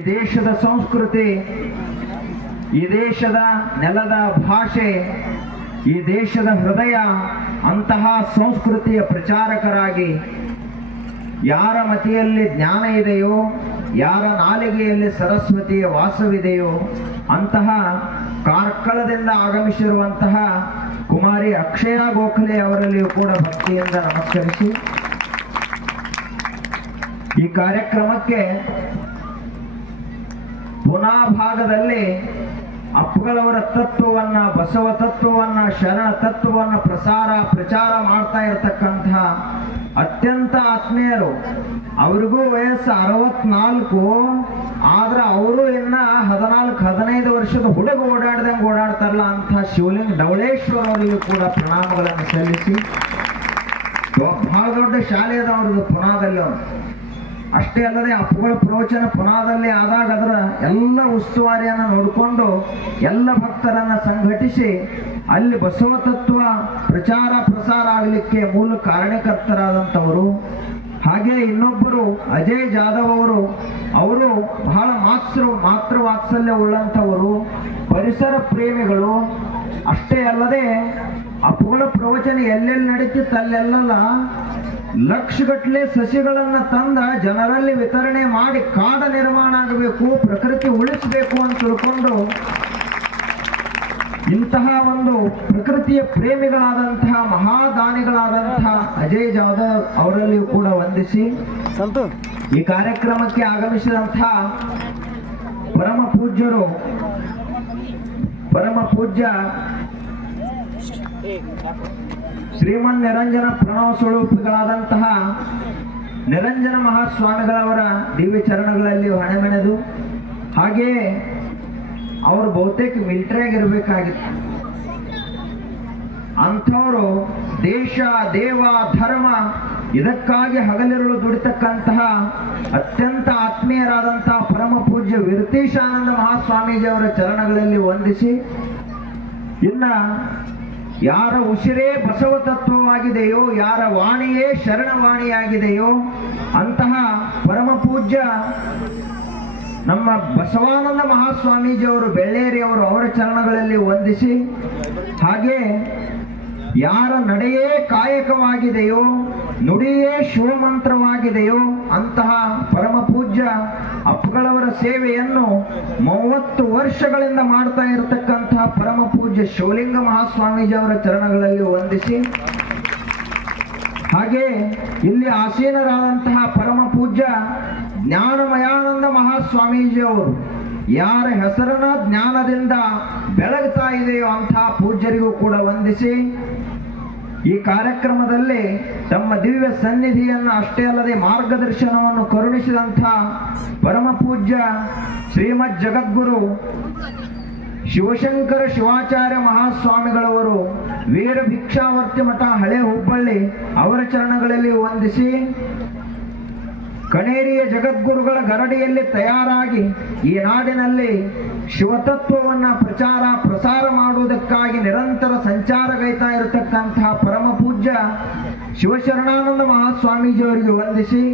ಈ ದೇಶದ ಸಂಸ್ಕೃತಿ, ಈ ದೇಶದ ನೆಲದ ಭಾಷೆ, ಈ ದೇಶದ ಹೃದಯ ಅಂತಹ ಸಂಸ್ಕೃತಿಯ ಪ್ರಚಾರಕರಾಗಿ ಯಾರ ಮತಿಯಲ್ಲಿ ಜ್ಞಾನ ಇದೆಯೋ, ಯಾರ ನಾಲಿಗೆಯಲ್ಲಿ ಸರಸ್ವತಿಯ ವಾಸವಿದೆಯೋ, ಅಂತಹ ಕಾರ್ಕಳದಿಂದ ಆಗಮಿಸಿರುವಂತಹ ಕುಮಾರಿ ಅಕ್ಷಯ ಗೋಖಲೆ ಅವರಲ್ಲಿಯೂ ಕೂಡ ಭಕ್ತಿಯಿಂದ ನಮಸ್ಕರಿಸಿ, ಈ ಕಾರ್ಯಕ್ರಮಕ್ಕೆ ಪುನಾ ಭಾಗದಲ್ಲಿ ಅಪ್ಪಗಳವರ ತತ್ವವನ್ನ, ಬಸವ ತತ್ವವನ್ನ, ಶರಣ ತತ್ವವನ್ನ ಪ್ರಸಾರ, ಪ್ರಚಾರ ಮಾಡ್ತಾ ಇರತಕ್ಕಂತಹ ಅತ್ಯಂತ ಆತ್ಮೀಯರು. ಅವ್ರಿಗೂ ವಯಸ್ಸು ಅರವತ್ನಾಲ್ಕು, ಆದ್ರೆ ಅವರು ಇನ್ನ ಹದಿನಾಲ್ಕು, ಹದಿನೈದು ವರ್ಷದ ಹುಡುಗ ಓಡಾಡ್ದಂಗೆ ಓಡಾಡ್ತಾರಲ್ಲ ಅಂತ ಶಿವಲಿಂಗ ಡವಳೇಶ್ವರ ಅವರಿಗೂ ಕೂಡ ಪ್ರಣಾಮಗಳನ್ನು ಸಲ್ಲಿಸಿ. ಬಹಳ ದೊಡ್ಡ ಶಾಲೆ ಅವ್ರದ್ದು ಪುನಾದಲ್ಲಿ. ಅಷ್ಟೇ ಅಲ್ಲದೆ ಅಪ್ಪುಗಳ ಪ್ರವಚನ ಪುನಾದಲ್ಲಿ ಆದಾಗ ಅದರ ಎಲ್ಲ ಉಸ್ತುವಾರಿಯನ್ನು ನೋಡಿಕೊಂಡು ಎಲ್ಲ ಭಕ್ತರನ್ನು ಸಂಘಟಿಸಿ ಅಲ್ಲಿ ಬಸವ ತತ್ವ ಪ್ರಚಾರ ಪ್ರಸಾರ ಆಗಲಿಕ್ಕೆ ಮೂಲ ಕಾರಣಕರ್ತರಾದಂಥವರು. ಹಾಗೆ ಇನ್ನೊಬ್ಬರು ಅಜಯ್ ಜಾಧವ್ ಅವರು ಅವರು ಬಹಳ ಮಾತೃ ಮಾತೃ ವಾತ್ಸಲ್ಯ ಉಳ್ಳಂಥವರು, ಪರಿಸರ ಪ್ರೇಮಿಗಳು. ಅಷ್ಟೇ ಅಲ್ಲದೆ ಅಪ್ಪುಗಳ ಪ್ರವಚನ ಎಲ್ಲೆಲ್ಲಿ ನಡೀತಿತ್ತು ಅಲ್ಲೆಲ್ಲ ಲಕ್ಷಗಟ್ಟಲೆ ಸಸಿಗಳನ್ನ ತಂದ ಜನರಲ್ಲಿ ವಿತರಣೆ ಮಾಡಿ ಕಾಡ ನಿರ್ಮಾಣ ಆಗಬೇಕು ಪ್ರಕೃತಿ ಉಳಿಸಬೇಕು ಅಂತ ತಿಳ್ಕೊಂಡು ಇಂತಹ ಒಂದು ಪ್ರಕೃತಿಯ ಪ್ರೇಮಿಗಳಾದಂತಹ ಮಹಾದಾನಿಗಳಾದಂತಹ ಅಜಯ್ ಜಾಧವ್ ಅವರಲ್ಲಿಯೂ ಕೂಡ ವಂದಿಸಿ ಈ ಕಾರ್ಯಕ್ರಮಕ್ಕೆ ಆಗಮಿಸಿದಂತಹ ಪರಮ ಪೂಜ್ಯರು ಪರಮ ಪೂಜ್ಯ ಶ್ರೀಮನ್ ನಿರಂಜನ ಪ್ರಣವ ಸ್ವರೂಪಿಗಳಾದಂತಹ ನಿರಂಜನ ಮಹಾಸ್ವಾಮಿಗಳವರ ದಿವ್ಯ ಚರಣಗಳಲ್ಲಿ ಹಣೆಮೆಣೆದು ಹಾಗೆಯೇ ಅವರು ಬಹುತೇಕ ಮಿಲಿಟರಿ ಇರಬೇಕಾಗಿತ್ತು ಅಂಥವರು ದೇಶ, ದೇವ, ಧರ್ಮ ಇದಕ್ಕಾಗಿ ಹಗಲಿರುಳು ದುಡಿತಕ್ಕಂತಹ ಅತ್ಯಂತ ಆತ್ಮೀಯರಾದಂತಹ ಪರಮ ಪೂಜ್ಯ ವಿರತೀಶಾನಂದ ಮಹಾಸ್ವಾಮೀಜಿಯವರ ಚರಣಗಳಲ್ಲಿ ವಂದಿಸಿ, ಇನ್ನ ಯಾರ ಉಸಿರೇ ಬಸವ ತತ್ವವಾಗಿದೆಯೋ ಯಾರ ವಾಣಿಯೇ ಶರಣವಾಣಿಯಾಗಿದೆಯೋ, ಅಂತಹ ಪರಮ ಪೂಜ್ಯ ನಮ್ಮ ಬಸವಾನಂದ ಮಹಾಸ್ವಾಮೀಜಿಯವರು, ಬೆಳ್ಳೇರಿಯವರು ಅವರ ಚರಣಗಳಲ್ಲಿ ವಂದಿಸಿ, ಹಾಗೆ ಯಾರ ನಡೆಯೇ ಕಾಯಕವಾಗಿದೆಯೋ ನುಡಿಯೇ ಶಿವಮಂತ್ರವಾಗಿದೆಯೋ ಅಂತಹ ಪರಮ ಪೂಜ್ಯ ಅಪ್ಪಗಳವರ ಸೇವೆಯನ್ನು ಮೂವತ್ತು ವರ್ಷಗಳಿಂದ ಮಾಡ್ತಾ ಇರತಕ್ಕಂತಹ ಪರಮ ಪೂಜ್ಯ ಶಿವಲಿಂಗ ಮಹಾಸ್ವಾಮೀಜಿ ಅವರ ಚರಣಗಳಲ್ಲಿ ವಂದಿಸಿ, ಹಾಗೆ ಇಲ್ಲಿ ಆಸೀನರಾದಂತಹ ಪರಮ ಪೂಜ್ಯ ಜ್ಞಾನಮಯಾನಂದ ಮಹಾಸ್ವಾಮೀಜಿ ಅವರು ಯಾರ ಹೆಸರನ್ನ ಜ್ಞಾನದಿಂದ ಬೆಳಗ್ತಾ ಇದೆಯೋ ಅಂತಹ ಪೂಜ್ಯರಿಗೂ ಕೂಡ ವಂದಿಸಿ ಈ ಕಾರ್ಯಕ್ರಮದಲ್ಲಿ ತಮ್ಮ ದಿವ್ಯ ಸನ್ನಿಧಿಯನ್ನು ಅಷ್ಟೇ ಅಲ್ಲದೆ ಮಾರ್ಗದರ್ಶನವನ್ನು ಕರುಣಿಸಿದಂಥ ಪರಮ ಪೂಜ್ಯ ಶ್ರೀಮದ್ ಜಗದ್ಗುರು ಶಿವಶಂಕರ ಶಿವಾಚಾರ್ಯ ಮಹಾಸ್ವಾಮಿಗಳವರು ವೀರ ಭಿಕ್ಷಾವರ್ತಿ ಮಠ ಹಳೆ ಹುಬ್ಬಳ್ಳಿ ಅವರ ಚರಣಗಳಲ್ಲಿ ವಂದಿಸಿ ಕಣೇರಿಯ ಜಗದ್ಗುರುಗಳ ಗರಡಿಯಲ್ಲಿ ತಯಾರಾಗಿ ಈ ನಾಡಿನಲ್ಲಿ ಶಿವತತ್ವವನ್ನ ಪ್ರಚಾರ ಪ್ರಸಾರ ಮಾಡುವುದಕ್ಕಾಗಿ ನಿರಂತರ ಸಂಚಾರಗೈತಾ ಇರತಕ್ಕಂತಹ ಪರಮ ಪೂಜ್ಯ ಶಿವಶರಣಾನಂದ ಮಹಾಸ್ವಾಮೀಜಿಯವರಿಗೆ ವಂದಿಸಿ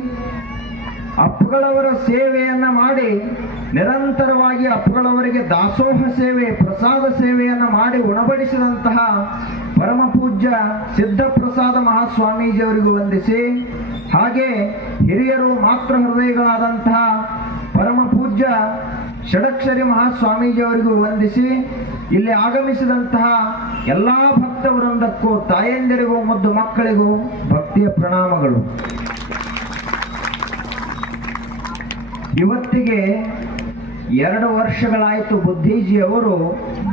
ಅಪ್ಪುಗಳವರ ಸೇವೆಯನ್ನ ಮಾಡಿ ನಿರಂತರವಾಗಿ ಅಪ್ಪಗಳವರಿಗೆ ದಾಸೋಹ ಸೇವೆ, ಪ್ರಸಾದ ಸೇವೆಯನ್ನ ಮಾಡಿ ಉಣಬಡಿಸಿದಂತಹ ಪರಮ ಪೂಜ್ಯ ಸಿದ್ಧಪ್ರಸಾದ ಮಹಾಸ್ವಾಮೀಜಿಯವರಿಗೂ ವಂದಿಸಿ. ಹಾಗೆ ಹಿರಿಯರು ಮಾತೃ ಹೃದಯಗಳಾದಂತಹ ಪರಮ ಪೂಜ್ಯ ಷಡಕ್ಷರಿ ಮಹಾಸ್ವಾಮೀಜಿಯವರಿಗೂ ವಂದಿಸಿ, ಇಲ್ಲಿ ಆಗಮಿಸಿದಂತಹ ಎಲ್ಲಾ ಭಕ್ತವೃಂದಕ್ಕೂ, ತಾಯಂದಿರಿಗೂ ಮತ್ತು ಮಕ್ಕಳಿಗೂ ಭಕ್ತಿಯ ಪ್ರಣಾಮಗಳು. ಇವತ್ತಿಗೆ ಎರಡು ವರ್ಷಗಳಾಯಿತು ಬುದ್ಧೀಜಿಯವರು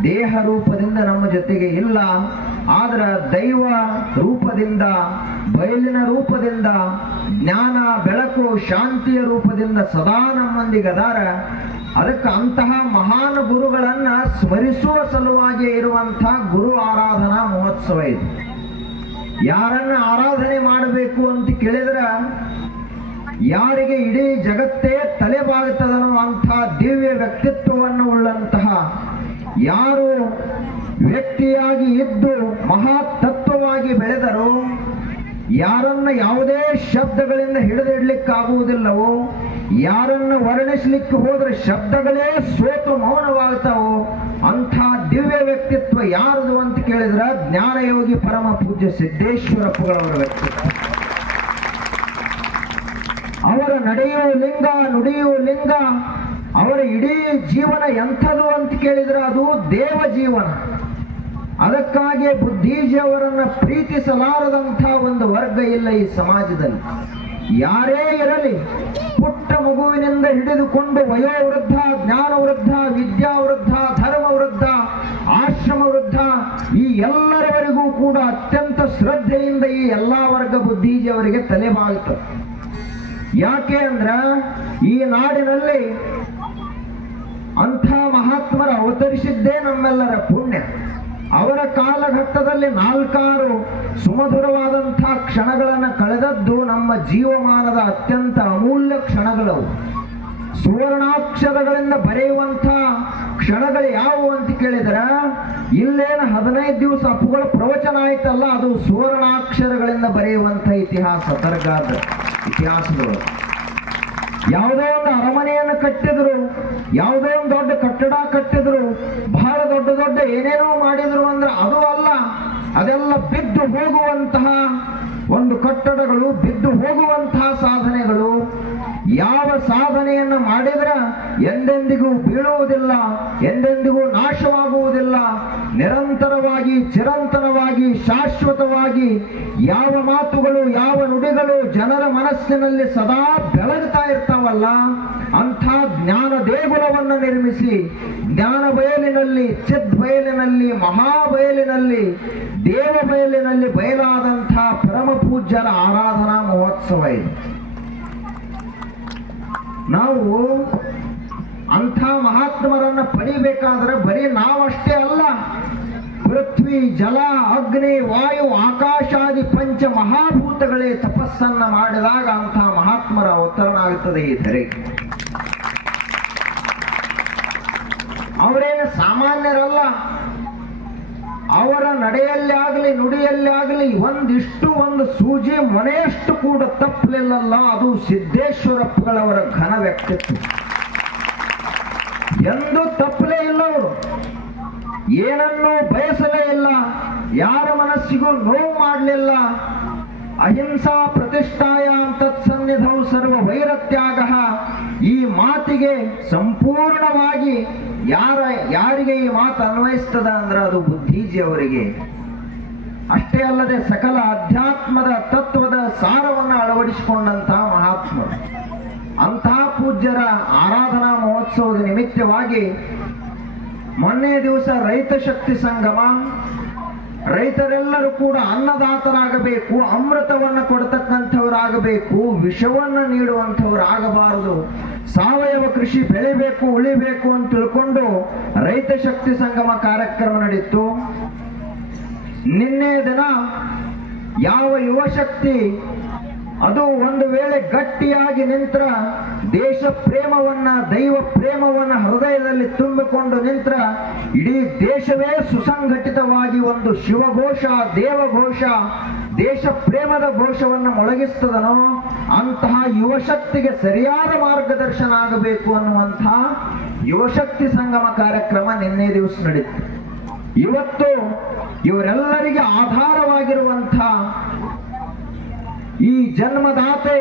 ದೇಹ ರೂಪದಿಂದ ನಮ್ಮ ಜೊತೆಗೆ ಇಲ್ಲ. ಆದ್ರ ದೈವ ರೂಪದಿಂದ, ಬಯಲಿನ ರೂಪದಿಂದ, ಜ್ಞಾನ, ಬೆಳಕು, ಶಾಂತಿಯ ರೂಪದಿಂದ ಸದಾ ನಮ್ಮೊಂದಿಗೆ ಅದಾರ ಅದಕ್ಕೆ ಅಂತಹ ಮಹಾನ್ ಗುರುಗಳನ್ನ ಸ್ಮರಿಸುವ ಸಲುವಾಗಿ ಇರುವಂತಹ ಗುರು ಆರಾಧನಾ ಮಹೋತ್ಸವ ಇದು. ಯಾರನ್ನ ಆರಾಧನೆ ಮಾಡಬೇಕು ಅಂತ ಕೇಳಿದ್ರ, ಯಾರಿಗೆ ಇಡೀ ಜಗತ್ತೇ ತಲೆಬಾಗುತ್ತದನ್ನುವಂತಹ ದಿವ್ಯ ವ್ಯಕ್ತಿತ್ವವನ್ನು ಉಳ್ಳಂತಹ ಯಾರು ವ್ಯಕ್ತಿಯಾಗಿ ಇದ್ದು ಮಹಾ ತತ್ವವಾಗಿ ಬೆಳೆದರು ಯಾರನ್ನ ಯಾವುದೇ ಶಬ್ದಗಳಿಂದ ಹಿಡಿದಿಡ್ಲಿಕ್ಕಾಗುವುದಿಲ್ಲವೋ, ಯಾರನ್ನು ವರ್ಣಿಸ್ಲಿಕ್ಕೆ ಹೋದ್ರೆ ಶಬ್ದಗಳೇ ಸೋತು ಮೌನವಾಗ್ತಾವೋ, ಅಂಥ ದಿವ್ಯ ವ್ಯಕ್ತಿತ್ವ ಯಾರದು ಅಂತ ಕೇಳಿದ್ರ ಜ್ಞಾನಯೋಗಿ ಪರಮ ಪೂಜ್ಯ ಸಿದ್ದೇಶ್ವರಪ್ಪಗಳವರ ವ್ಯಕ್ತಿತ್ವ. ಅವರ ನಡೆಯುವ ಲಿಂಗ ನುಡಿಯುವ ಲಿಂಗ, ಅವರ ಇಡೀ ಜೀವನ ಎಂಥದು ಅಂತ ಕೇಳಿದ್ರೆ ಅದು ದೇವ ಜೀವನ ಅದಕ್ಕಾಗಿ ಬುದ್ಧಿಜಿಯವರನ್ನ ಪ್ರೀತಿಸಲಾರದಂಥ ಒಂದು ವರ್ಗ ಇಲ್ಲ ಈ ಸಮಾಜದಲ್ಲಿ. ಯಾರೇ ಇರಲಿ, ಪುಟ್ಟ ಮಗುವಿನಿಂದ ಹಿಡಿದುಕೊಂಡು ವಯೋವೃದ್ಧ ಜ್ಞಾನ ವೃದ್ಧ ವಿದ್ಯಾ ವೃದ್ಧ ಧರ್ಮ ವೃದ್ಧ ಆಶ್ರಮ ವೃದ್ಧ ಈ ಎಲ್ಲರವರೆಗೂ ಕೂಡ ಅತ್ಯಂತ ಶ್ರದ್ಧೆಯಿಂದ ಈ ಎಲ್ಲಾ ವರ್ಗ ಬುದ್ಧೀಜಿಯವರಿಗೆ ತಲೆ ಬಾಳ್ತು. ಯಾಕೆ ಅಂದ್ರ, ಈ ನಾಡಿನಲ್ಲಿ ಅಂಥ ಮಹಾತ್ಮರ ಅವತರಿಸಿದ್ದೇ ನಮ್ಮೆಲ್ಲರ ಪುಣ್ಯ. ಅವರ ಕಾಲಘಟ್ಟದಲ್ಲಿ ನಾಲ್ಕಾರು ಸುಮಧುರವಾದಂಥ ಕ್ಷಣಗಳನ್ನು ಕಳೆದದ್ದು ನಮ್ಮ ಜೀವಮಾನದ ಅತ್ಯಂತ ಅಮೂಲ್ಯ ಕ್ಷಣಗಳವು. ಸುವರ್ಣಾಕ್ಷರಗಳಿಂದ ಬರೆಯುವಂಥ ಕ್ಷಣಗಳು ಯಾವುವು ಅಂತ ಕೇಳಿದ್ರೆ, ಇಲ್ಲೇನು ಹದಿನೈದು ದಿವಸ ಅಪ್ಪುಗಳ ಪ್ರವಚನ ಆಯ್ತಲ್ಲ, ಅದು ಸುವರ್ಣಾಕ್ಷರಗಳಿಂದ ಬರೆಯುವಂಥ ಇತಿಹಾಸ ದರ್ಗಾದ ಇತಿಹಾಸಗಳು ಯಾವುದೋ ಒಂದು ಅರಮನೆಯನ್ನು ಕಟ್ಟಿದ್ರು, ಯಾವುದೋ ಒಂದು ದೊಡ್ಡ ಕಟ್ಟಡ ಕಟ್ಟಿದ್ರು, ಬಹಳ ದೊಡ್ಡ ದೊಡ್ಡ ಏನೇನೋ ಮಾಡಿದ್ರು ಅಂದ್ರೆ ಅದು ಅಲ್ಲ, ಅದೆಲ್ಲ ಬಿದ್ದು ಹೋಗುವಂತಹ ಒಂದು ಕಟ್ಟಡಗಳು, ಬಿದ್ದು ಹೋಗುವಂತಹ ಸಾಧನೆಗಳು ಯಾವ ಸಾಧನೆಯನ್ನು ಮಾಡಿದ್ರ ಎಂದೆಂದಿಗೂ ಬೀಳುವುದಿಲ್ಲ, ಎಂದೆಂದಿಗೂ ನಾಶವಾಗುವುದಿಲ್ಲ. ನಿರಂತರವಾಗಿ, ಚಿರಂತರವಾಗಿ, ಶಾಶ್ವತವಾಗಿ ಯಾವ ಮಾತುಗಳು, ಯಾವ ನುಡಿಗಳು ಜನರ ಮನಸ್ಸಿನಲ್ಲಿ ಸದಾ ಬೆಳಗ್ತಾ ಇರ್ತಾವಲ್ಲ, ಅಂಥ ಜ್ಞಾನ ದೇಗುಲವನ್ನು ನಿರ್ಮಿಸಿ, ಜ್ಞಾನ ಬಯಲಿನಲ್ಲಿ ಚಿದ್ ಬಯಲಿನಲ್ಲಿ, ಮಹಾ ಬಯಲಿನಲ್ಲಿ, ದೇವ ಬಯಲಿನಲ್ಲಿ ಬಯಲಾದಂಥ ಪರಮ ಪೂಜ್ಯರ ಆರಾಧನಾ ಮಹೋತ್ಸವ ಇದು. ನಾವು ಅಂಥ ಮಹಾತ್ಮರನ್ನ ಪಡಿಬೇಕಾದ್ರೆ ಬರೀ ನಾವಷ್ಟೇ ಅಲ್ಲ, ಪೃಥ್ವಿ, ಜಲ, ಅಗ್ನಿ, ವಾಯು, ಆಕಾಶಾದಿ ಪಂಚ ಮಹಾಭೂತಗಳೇ ತಪಸ್ಸನ್ನ ಮಾಡಿದಾಗ ಅಂಥ ಮಹಾತ್ಮರ ಅವತರಣ ಆಗುತ್ತದೆ ಈ ಧರೆ. ಅವರೇನು ಸಾಮಾನ್ಯರಲ್ಲ ಅವರ ನಡೆಯಲ್ಲಿ ಆಗಲಿ, ನುಡಿಯಲ್ಲಿ ಆಗಲಿ, ಒಂದಿಷ್ಟು ಒಂದು ಸೂಜಿ ಮೊನೆಯಷ್ಟು ಕೂಡ ತಪ್ಪಲಿಲ್ಲಲ್ಲ, ಅದು ಸಿದ್ದೇಶ್ವರಪ್ಪಗಳವರ ಘನ ವ್ಯಕ್ತಿತ್ವ. ಎಂದು ತಪ್ಪಲೇ ಇಲ್ಲ ಅವರು. ಏನನ್ನೂ ಬಯಸಲೇ ಇಲ್ಲ. ಯಾರ ಮನಸ್ಸಿಗೂ ನೋವು ಮಾಡಲಿಲ್ಲ. ಅಹಿಂಸಾ ಪ್ರತಿಷ್ಠಾಯ ತತ್ಸನ್ನಿಧೌ ಸರ್ವ ವೈರತ್ಯಾಗ ಈ ಮಾತಿಗೆ ಸಂಪೂರ್ಣವಾಗಿ ಯಾರ ಯಾರಿಗೆ ಈ ಮಾತು ಅನ್ವಯಿಸ್ತದ ಅಂದ್ರೆ ಅದು ಬುದ್ಧಿಜಿಯವರಿಗೆ? ಅಷ್ಟೇ ಅಲ್ಲದೆ ಸಕಲ ಅಧ್ಯಾತ್ಮದ ತತ್ವದ ಸಾರವನ್ನು ಅಳವಡಿಸಿಕೊಂಡಂತಹ ಮಹಾತ್ಮರು. ಅಂತಹ ಪೂಜ್ಯರ ಆರಾಧನಾ ಮಹೋತ್ಸವದ ನಿಮಿತ್ತವಾಗಿ ಮೊನ್ನೆ ದಿವಸ ರೈತ ಶಕ್ತಿ ಸಂಗಮ ರೈತರೆಲ್ಲರೂ ಕೂಡ ಅನ್ನದಾತರಾಗಬೇಕು, ಅಮೃತವನ್ನು ಕೊಡ್ತಕ್ಕಂಥವರಾಗಬೇಕು, ವಿಷವನ್ನು ನೀಡುವಂಥವರಾಗಬಾರದು. ಸಾವಯವ ಕೃಷಿ ಬೆಳಿಬೇಕು, ಉಳಿಬೇಕು ಅಂತ ತಿಳ್ಕೊಂಡು ರೈತ ಶಕ್ತಿ ಸಂಗಮ ಕಾರ್ಯಕ್ರಮ ನಡೀತು. ನಿನ್ನೆ ದಿನ ಯಾವ ಯುವ ಶಕ್ತಿ ಅದು ಒಂದು ವೇಳೆ ಗಟ್ಟಿಯಾಗಿ ನಿಂತ್ರ ದೇಶ ಪ್ರೇಮವನ್ನ ದೈವ ಪ್ರೇಮವನ್ನ ಹೃದಯದಲ್ಲಿ ತುಂಬಿಕೊಂಡು ನಿಂತ್ರ ಇಡೀ ದೇಶವೇ ಸುಸಂಘಟಿತವಾಗಿ ಒಂದು ಶಿವಘೋಷ, ದೇವಘೋಷ ದೇಶ ಪ್ರೇಮದ ಘೋಷವನ್ನು ಮೊಳಗಿಸ್ತದನೋ, ಅಂತಹ ಯುವಶಕ್ತಿಗೆ ಸರಿಯಾದ ಮಾರ್ಗದರ್ಶನ ಆಗಬೇಕು ಅನ್ನುವಂತಹ ಯುವಶಕ್ತಿ ಸಂಗಮ ಕಾರ್ಯಕ್ರಮ ನಿನ್ನೆ ದಿವಸ ನಡೀತು. ಇವತ್ತು ಇವರೆಲ್ಲರಿಗೆ ಆಧಾರವಾಗಿರುವಂಥ ಈ ಜನ್ಮದಾತೆ,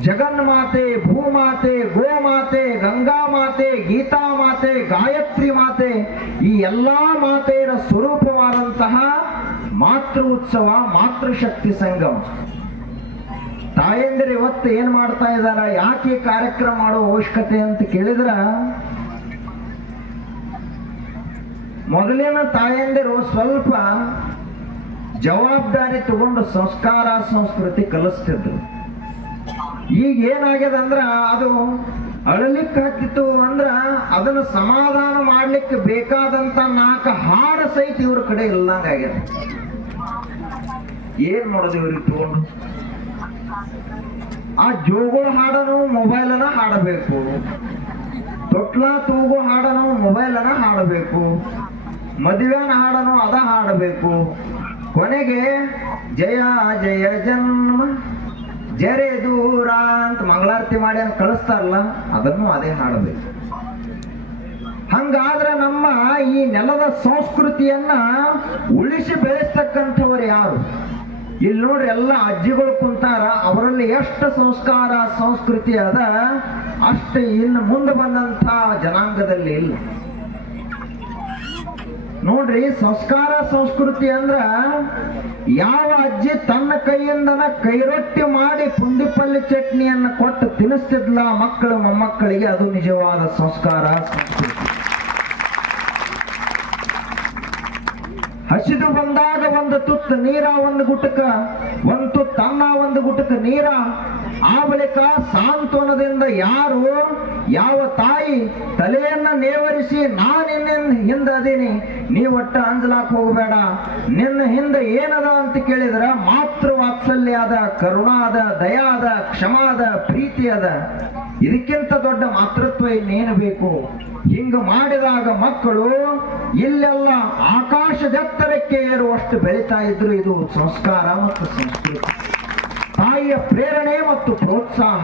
ಜಗನ್ಮಾತೆ, ಭೂಮಾತೆ, ಗೋಮಾತೆ ಗಂಗಾ ಮಾತೆ ಗೀತಾ ಮಾತೆ ಗಾಯತ್ರಿ ಮಾತೆ, ಈ ಎಲ್ಲಾ ಮಾತೆಯರ ಸ್ವರೂಪವಾದಂತಹ ಮಾತೃ ಉತ್ಸವ ಮಾತೃಶಕ್ತಿ ಸಂಗಮ. ತಾಯಂದಿರು ಇವತ್ತು ಏನ್ ಮಾಡ್ತಾ ಇದ್ದಾರ? ಯಾಕೆ ಕಾರ್ಯಕ್ರಮ ಮಾಡೋ ಅವಶ್ಯಕತೆ ಅಂತ ಕೇಳಿದ್ರ? ಮೊದಲಿನ ತಾಯಂದಿರು ಸ್ವಲ್ಪ ಜವಾಬ್ದಾರಿ ತಗೊಂಡು ಸಂಸ್ಕಾರ, ಸಂಸ್ಕೃತಿ ಕಲಿಸ್ತಿದ್ರು. ಈಗ ಏನಾಗ್ಯದ ಅಂದ್ರ ಅದು ಅಳಲಿಕ್ಕೆ ಹಾಕಿತ್ತು ಅಂದ್ರ ಅದನ್ನು ಸಮಾಧಾನ ಮಾಡ್ಲಿಕ್ಕೆ ಬೇಕಾದಂತ ನಾಲ್ಕು ಹಾಡು ಸಹಿತ ಇವ್ರ ಕಡೆ ಇಲ್ಲಂಗ ಆಗ್ಯದ. ಏನ್ ಮಾಡೋದು ಇವ್ರಿಗೆ ತಗೊಂಡು? ಆ ಜೋಗೋ ಹಾಡನು ಮೊಬೈಲನ ಹಾಡಬೇಕು. ತೊಟ್ಲ ತೂಗು ಹಾಡನು ಮೊಬೈಲನ ಹಾಡಬೇಕು. ಮದುವೆನ ಹಾಡನು ಅದ ಹಾಡಬೇಕು. ಕೊನೆಗೆ ಜಯ ಜಯ ಜನ್ಮ, ಜರೆ ದೂರ ಅಂತ ಮಂಗಳಾರತಿ ಮಾಡಿ ಅಂತ ಕಳಿಸ್ತಾರಲ್ಲ, ಅದನ್ನು ಅದೇ ಹಾಡಬೇಕು. ಹಂಗಾದ್ರೆ ನಮ್ಮ ಈ ನೆಲದ ಸಂಸ್ಕೃತಿಯನ್ನ ಉಳಿಸಿ ಬೆಳೆಸ್ತಕ್ಕಂಥವ್ರು ಯಾರು? ಇಲ್ಲಿ ನೋಡ್ರಿ, ಎಲ್ಲ ಅಜ್ಜಿಗಳು ಕುಂತಾರ, ಅವರಲ್ಲಿ ಎಷ್ಟು ಸಂಸ್ಕಾರ, ಸಂಸ್ಕೃತಿ ಅದ, ಅಷ್ಟು ಇನ್ನು ಮುಂದೆ ಬಂದಂಥ ಜನಾಂಗದಲ್ಲಿ ಇಲ್ಲ. ನೋಡ್ರಿ, ಸಂಸ್ಕಾರ ಸಂಸ್ಕೃತಿ ಅಂದ್ರ ಯಾವ ಅಜ್ಜಿ ತನ್ನ ಕೈಯಿಂದನ ಕೈರೊಟ್ಟಿ ಮಾಡಿ ಪುಂಡಿಪಲ್ಲಿ ಚಟ್ನಿಯನ್ನ ಕೊಟ್ಟು ತಿನ್ನಿಸ್ತಿದ್ಲ ಮಕ್ಕಳು ಮೊಮ್ಮಕ್ಕಳಿಗೆ, ಅದು ನಿಜವಾದ ಸಂಸ್ಕಾರ ಸಂಸ್ಕೃತಿ. ಹಸಿದು ಬಂದಾಗ ಒಂದು ತುತ್ತು, ನೀರ ಒಂದು ಗುಟಕ, ಒಂದು ತುತ್ತ ಅನ್ನ ಒಂದು ಗುಟಕ, ನೀರ ಆ ಬಳಿಕ ಸಾಂತ್ವನದಿಂದ ಯಾರು ಯಾವ ತಾಯಿ ತಲೆಯನ್ನ ನೇವರಿಸಿ ನಾನಿನ್ನ ಹಿಂದೆ ಅದೀನಿ ನೀ ಒಟ್ಟ ಅಂಜಲಾಕ್ ಹೋಗಬೇಡ. ನಿನ್ನ ಹಿಂದೆ ಏನದ ಅಂತ ಕೇಳಿದ್ರ ಮಾತೃ ವಾತ್ಸಲ್ಯ ಅದ ಕರುಣಾ ಅದ ದಯಾ ಕ್ಷಮಾ ಅದ ಪ್ರೀತಿ ಅದ ಇದಕ್ಕಿಂತ ದೊಡ್ಡ ಮಾತೃತ್ವ ಇನ್ನೇನು ಬೇಕು? ಹಿಂಗ ಮಾಡಿದಾಗ ಮಕ್ಕಳು ಇಲ್ಲೆಲ್ಲ ಆಕಾಶದೆತ್ತರಕ್ಕೆ ಏರುವಷ್ಟು ಬೆಳೀತಾ ಇದ್ರು. ಇದು ಸಂಸ್ಕಾರ ಮತ್ತು ಸಂಸ್ಕೃತಿ. ತಾಯಿಯ ಪ್ರೇರಣೆ ಮತ್ತು ಪ್ರೋತ್ಸಾಹ.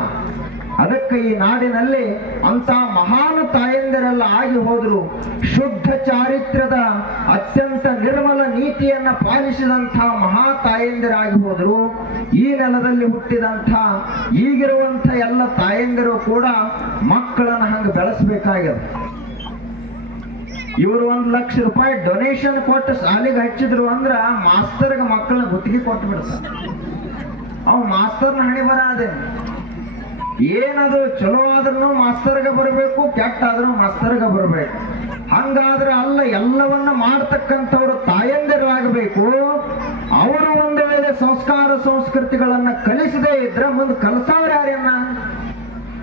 ಅದಕ್ಕೆ ಈ ನಾಡಿನಲ್ಲಿ ಅಂತ ಮಹಾನ್ ತಾಯಂದಿರೆಲ್ಲ ಆಗಿ ಹೋದರು. ಶುದ್ಧ ಚಾರಿತ್ರ್ಯದ ಅತ್ಯಂತ ನಿರ್ಮಲ ನೀತಿಯನ್ನ ಪಾಲಿಸಿದಂಥ ಮಹಾ ತಾಯಂದಿರಾಗಿ ಹೋದರು. ಈ ನೆಲದಲ್ಲಿ ಹುಟ್ಟಿದಂಥ ಈಗಿರುವಂಥ ಎಲ್ಲ ತಾಯಂದಿರು ಕೂಡ ಮಕ್ಕಳನ್ನ ಹಂಗೆ ಬೆಳೆಸಬೇಕಾಗ್ಯದ. ಇವರು ಒಂದು ಲಕ್ಷ ರೂಪಾಯಿ ಡೊನೇಷನ್ ಕೊಟ್ಟು ಶಾಲೆಗೆ ಹಚ್ಚಿದ್ರು ಅಂದ್ರ ಮಾಸ್ತರ್ಗೆ ಮಕ್ಕಳನ್ನ ಗುತ್ತಿಗೆ ಕೊಟ್ಟು ಬಿಡ್ತಾರೆ ಅವ್ ಮಾಸ್ತರ್ನ ಹಣೆ ಬರ ಅದೇ. ಏನದು ಚಲೋ ಆದ್ರೂ ಮಾಸ್ತರ್ಗ ಬರಬೇಕು, ಕೆಟ್ಟ ಆದ್ರೂ ಮಾಸ್ತರ್ಗ ಬರಬೇಕು. ಹಂಗಾದ್ರೆ ಅಲ್ಲ, ಎಲ್ಲವನ್ನ ಮಾಡ್ತಕ್ಕಂಥವ್ರು ತಾಯಂದಿರಾಗಬೇಕು ಅವರು ಒಂದು ವೇಳೆ ಸಂಸ್ಕಾರ ಸಂಸ್ಕೃತಿಗಳನ್ನ ಕಲಿಸದೇ ಇದ್ರೆ ಮುಂದೆ ಕಲಿಸವ್ರು ಯಾರನ್ನ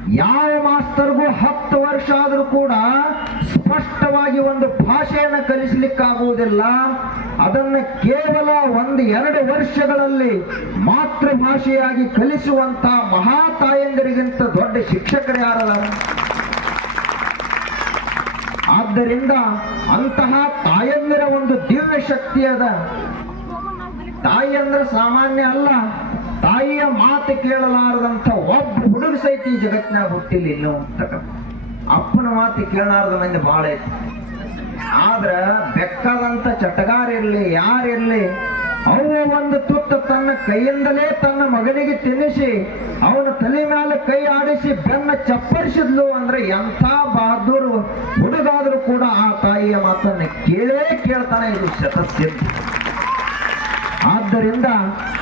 ಯಾವ ಮಾಸ್ತರ್ಗೂ ಹತ್ತು ವರ್ಷ ಆದರೂ ಕೂಡ ಸ್ಪಷ್ಟವಾಗಿ ಒಂದು ಭಾಷೆಯನ್ನು ಕಲಿಸಲಿಕ್ಕಾಗುವುದಿಲ್ಲ. ಅದನ್ನು ಕೇವಲ ಒಂದು ಎರಡು ವರ್ಷಗಳಲ್ಲಿ ಮಾತೃಭಾಷೆಯಾಗಿ ಕಲಿಸುವಂತ ಮಹಾ ತಾಯಂದಿರಿಗಿಂತ ದೊಡ್ಡ ಶಿಕ್ಷಕರು ಯಾರಲ್ಲ ಆದ್ದರಿಂದ ಅಂತಹ ತಾಯಂದಿರ ಒಂದು ದಿವ್ಯ ಶಕ್ತಿ ಅದ. ತಾಯಿ ಅಂದ್ರೆ ಸಾಮಾನ್ಯ ಅಲ್ಲ. ತಾಯಿಯ ಮಾತು ಕೇಳಲಾರದಂತ ಒಬ್ಬ ಹುಡುಗ ಸಹಿತ ಈ ಜಗತ್ತಿನಾಗ ಹುಟ್ಟಿಲ್ಲ ಇನ್ನು ಅಂತಕ್ಕಂಥ ಅಪ್ಪನ ಮಾತು ಕೇಳಲಾರದ ಮಂದಿ ಭಾಳ ಐತಿ ಆದ್ರ ಬೆಕ್ಕದಂತ ಚಟಗಾರ ಇರಲಿ ಯಾರಿರ್ಲಿ ಅವ ಒಂದು ತುತ್ತು ತನ್ನ ಕೈಯಿಂದಲೇ ತನ್ನ ಮಗನಿಗೆ ತಿನ್ನಿಸಿ, ಅವನ ತಲೆ ಮೇಲೆ ಕೈ ಆಡಿಸಿ ಬೆನ್ನ ಚಪ್ಪರಿಸಿದ್ಲು ಅಂದ್ರೆ ಎಂಥ ಬಹದ್ದೂರು ಹುಡುಗಾದ್ರೂ ಕೂಡ ಆ ತಾಯಿಯ ಮಾತನ್ನ ಕೇಳೇ ಕೇಳ್ತಾನೆ ಇದು ಶತಸಿದ್ಧ. ಆದ್ದರಿಂದ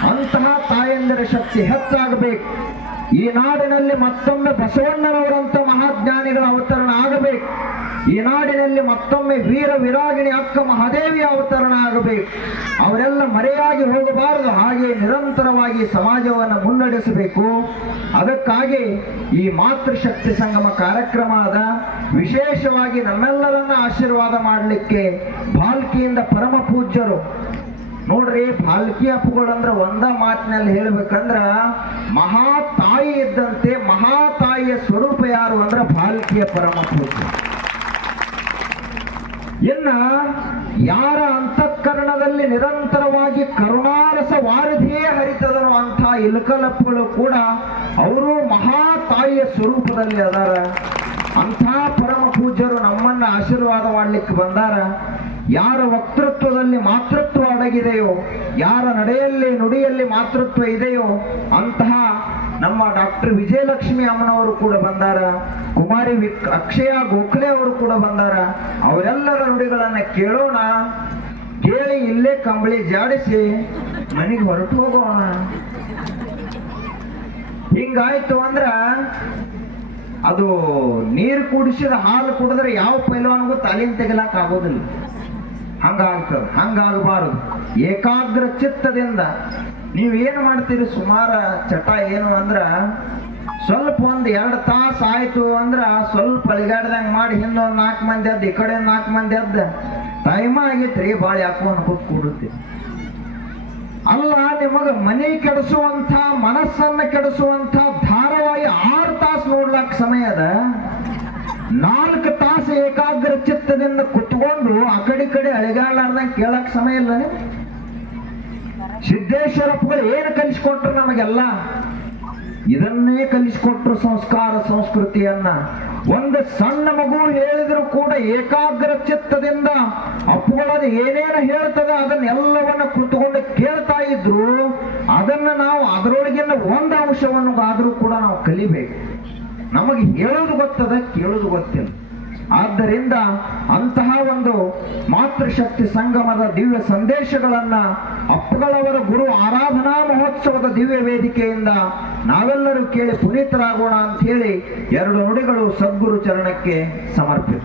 ಅಂತಹ ತಾಯಂದಿರ ಶಕ್ತಿ ಹೆಚ್ಚಾಗಬೇಕು. ಈ ನಾಡಿನಲ್ಲಿ ಮತ್ತೊಮ್ಮೆ ಬಸವಣ್ಣನವರಂತ ಮಹಾಜ್ಞಾನಿಗಳ ಅವತರಣ ಆಗಬೇಕು. ಈ ನಾಡಿನಲ್ಲಿ ಮತ್ತೊಮ್ಮೆ ವೀರ ವಿರಾಗಿಣಿ ಅಕ್ಕ ಮಹಾದೇವಿಯ ಅವತರಣ ಆಗಬೇಕು. ಅವರೆಲ್ಲ ಮರೆಯಾಗಿ ಹೋಗಬಾರದು, ಹಾಗೆ ನಿರಂತರವಾಗಿ ಸಮಾಜವನ್ನು ಮುನ್ನಡೆಸಬೇಕು. ಅದಕ್ಕಾಗಿ ಈ ಮಾತೃಶಕ್ತಿ ಸಂಗಮ ಕಾರ್ಯಕ್ರಮದ ವಿಶೇಷವಾಗಿ ನಮ್ಮೆಲ್ಲರನ್ನ ಆಶೀರ್ವಾದ ಮಾಡಲಿಕ್ಕೆ ಭಾಲ್ಕಿಯಿಂದ ಪರಮ ಪೂಜ್ಯರು ನೋಡ್ರಿ ಭಾಲ್ಕಿ ಅಪ್ಪುಗಳಂದ್ರ ಒಂದ ಮಾತಿನಲ್ಲಿ ಹೇಳ್ಬೇಕಂದ್ರ, ಮಹಾ ತಾಯಿ ಇದ್ದಂತೆ ಮಹಾ ತಾಯಿಯ ಸ್ವರೂಪ ಯಾರು ಅಂದ್ರ ಭಾಲ್ಕಿಯ ಪರಮ ಪೂಜ್ಯ ಇನ್ನ ಯಾರ ಅಂತಃಕರಣದಲ್ಲಿ ನಿರಂತರವಾಗಿ ಕರುಣಾರಸ ವಾರಧಿಯೇ ಹರಿತದನು ಅಂತ ಇಲ್ಕಲಪ್ಪುಗಳು ಕೂಡ ಅವರು ಮಹಾ ತಾಯಿಯ ಸ್ವರೂಪದಲ್ಲಿ ಅದಾರ. ಅಂಥ ಪರಮ ಪೂಜ್ಯರು ನಮ್ಮನ್ನ ಆಶೀರ್ವಾದ ಮಾಡ್ಲಿಕ್ಕೆ ಬಂದಾರ. ಯಾರ ವಕ್ತೃತ್ವದಲ್ಲಿ ಮಾತೃತ್ವ ಅಡಗಿದೆಯೋ, ಯಾರ ನಡೆಯಲ್ಲಿ ನುಡಿಯಲ್ಲಿ ಮಾತೃತ್ವ ಇದೆಯೋ, ಅಂತಹ ನಮ್ಮ ಡಾಕ್ಟರ್ ವಿಜಯಲಕ್ಷ್ಮಿ ಅಮ್ಮನವರು ಕೂಡ ಬಂದಾರ, ಕುಮಾರಿ ಅಕ್ಷಯ ಗೋಖಲೆ ಅವರು ಕೂಡ ಬಂದಾರ. ಅವರೆಲ್ಲರ ನುಡಿಗಳನ್ನ ಕೇಳೋಣ, ಕೇಳಿ ಇಲ್ಲೇ ಕಂಬಳಿ ಜಾಡಿಸಿ, ಮನೆಗೆ ಹೊರಟು ಹೋಗೋಣ. ಹಿಂಗಾಯ್ತು ಅಂದ್ರ ಅದು ನೀರು ಕುಡಿಸಿದ ಹಾಲು ಕುಡಿದ್ರೆ ಯಾವ ಪೈಲವನಿಗೂ ತಾಲೀಮ್ ತೆಗಿಲಾಕ ಆಗೋದಿಲ್ಲ. ಹಂಗಾಗ್ತದೆ, ಹಂಗಾಗಬಾರದು. ಏಕಾಗ್ರ ಚಿತ್ತದಿಂದ ನೀವೇನು ಮಾಡ್ತೀರಿ? ಸುಮಾರು ಚಟ ಏನು ಅಂದ್ರೆ ಸ್ವಲ್ಪ ಒಂದು ಎರಡು ತಾಸು ಆಯ್ತು ಅಂದ್ರೆ ಸ್ವಲ್ಪ ಅಲಿಗಾಡ್ದಂಗೆ ಮಾಡಿ ಹಿಂದೊಂದ್ ನಾಲ್ಕು ಮಂದಿ ಎದ್ದು, ಈ ಕಡೆ ನಾಲ್ಕು ಮಂದಿ ಅದ್ದ ಟೈಮ್ ಆಗಿತ್ರಿ ಭಾಳ ಯಾಕೋ ಕೂತ್ ಕೂಡುತ್ತೆ. ಅಲ್ಲ, ನಿಮಗೆ ಮನೆ ಕೆಡಿಸುವಂತ ಮನಸ್ಸನ್ನ ಕೆಡಿಸುವಂತ ಧಾರಾವಾಹಿ ಆರು ತಾಸು ನೋಡ್ಲಾಕ ಸಮಯ ಅದ. ನಾಲ್ಕು ತಾಸು ಏಕಾಗ್ರ ಚಿತ್ತದಿಂದ ಕುತ್ಕೊಂಡು ಆ ಕಡೆ ಕಡೆ ಅಳಿಗಾಡ್ಲಾರ್ದಂಗ ಕೇಳಕ್ ಸಮಯ ಇಲ್ಲ ಸಿದ್ದೇಶ್ವರಪ್ಪಗಳು ಏನು ಕಲಿಸ್ಕೊಟ್ರು ನಮಗೆಲ್ಲ? ಇದನ್ನೇ ಕಲಿಸಿಕೊಟ್ರು ಸಂಸ್ಕಾರ ಸಂಸ್ಕೃತಿಯನ್ನ. ಒಂದು ಸಣ್ಣ ಮಗು ಹೇಳಿದ್ರು ಕೂಡ ಏಕಾಗ್ರ ಚಿತ್ತದಿಂದ ಅಪ್ಪುಗಳದು ಏನೇನು ಹೇಳ್ತದೆ ಅದನ್ನೆಲ್ಲವನ್ನ ಕುತ್ಕೊಂಡು ಕೇಳ್ತಾ ಇದ್ರು, ಅದನ್ನ ನಾವು ಅದರೊಳಗಿನ ಒಂದು ಅಂಶವನ್ನು ಆದರೂ ಕೂಡ ನಾವು ಕಲಿಬೇಕು. ನಮಗೆ ಹೇಳೋದು ಗೊತ್ತದ ಕೇಳೋದು ಗೊತ್ತಿಲ್ಲ. ಆದ್ದರಿಂದ ಅಂತಹ ಒಂದು ಮಾತೃಶಕ್ತಿ ಸಂಗಮದ ದಿವ್ಯ ಸಂದೇಶಗಳನ್ನ ಅಪ್ಪಗಳವರ ಗುರು ಆರಾಧನಾ ಮಹೋತ್ಸವದ ದಿವ್ಯ ವೇದಿಕೆಯಿಂದ ನಾವೆಲ್ಲರೂ ಕೇಳಿ ಪುನೀತರಾಗೋಣ ಅಂತ ಹೇಳಿ ಎರಡು ನುಡಿಗಳು ಸದ್ಗುರು ಚರಣಕ್ಕೆ ಸಮರ್ಪಿತ.